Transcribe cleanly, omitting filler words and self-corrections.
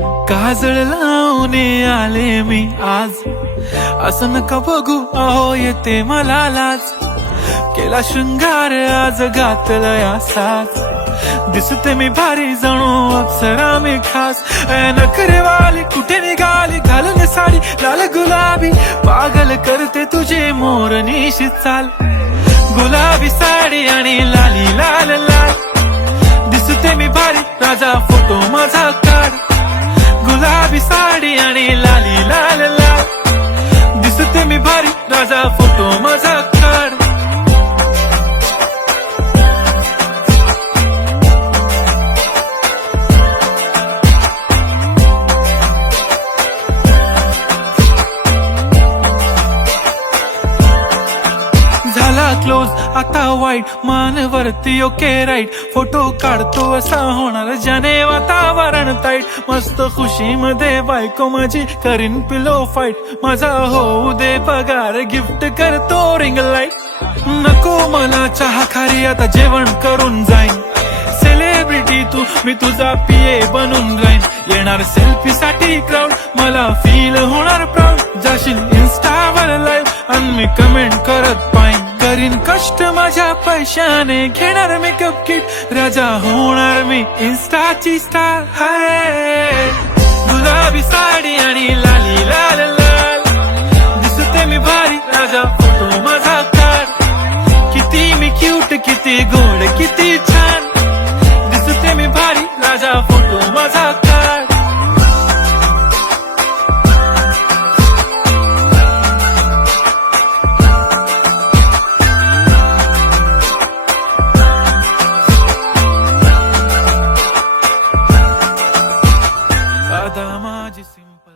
काजळ लावून आले मी आज, असं नका बघू अहो येते मला लाज. केला शृंगार आज घातलया साज, दिसते मी भारी जणू अप्सरा मी खास. नखरेवाली कुठे निघाली घालून साडी लाल गुलाबी, पागल करते तुझे मोरनीशी चाल. गुलाबी साडी आणि लाली लाल लाल, दिसते मी भारी राजा फोटो माझा काढ. गुलाबी साडी आणि लाली लाल लाल, दिसते मी भारी राजा फोटो माझा काढ. झाला क्लोज आता वाईट, मानवरती ओके राईट. फोटो काढतो असा होणार ज्याने वातावरण ताईट. मस्त खुशी मध्ये बायको माझी करीन पिलो फाईट. माझा होऊ दे पगार गिफ्ट करतो रिंग लाईट. नको मला चहा खारी आता जेवण करून जाईन. सेलिब्रिटी तू मी तुझा पिये बनून राहीन. येणार सेल्फी साठी क्राऊड मला फील होणार प्राऊड. जाशील इन्स्टावर लाईव्ह आणि मी कमेंट करत पाईन. करीन कष्ट माझ्या पैशाने घेणार मेकअप किट. राजा होणार मी इन्स्टाची स्टार. हाय गुलाबी साडी आणि लाली लाल लाल, दिसते मी भारी राजा फोटो माझा काढ. किती मी क्यूट किती गोड किती छान, दिसते मी भारी राजा फोटो माझा काढ. माझी सिंपल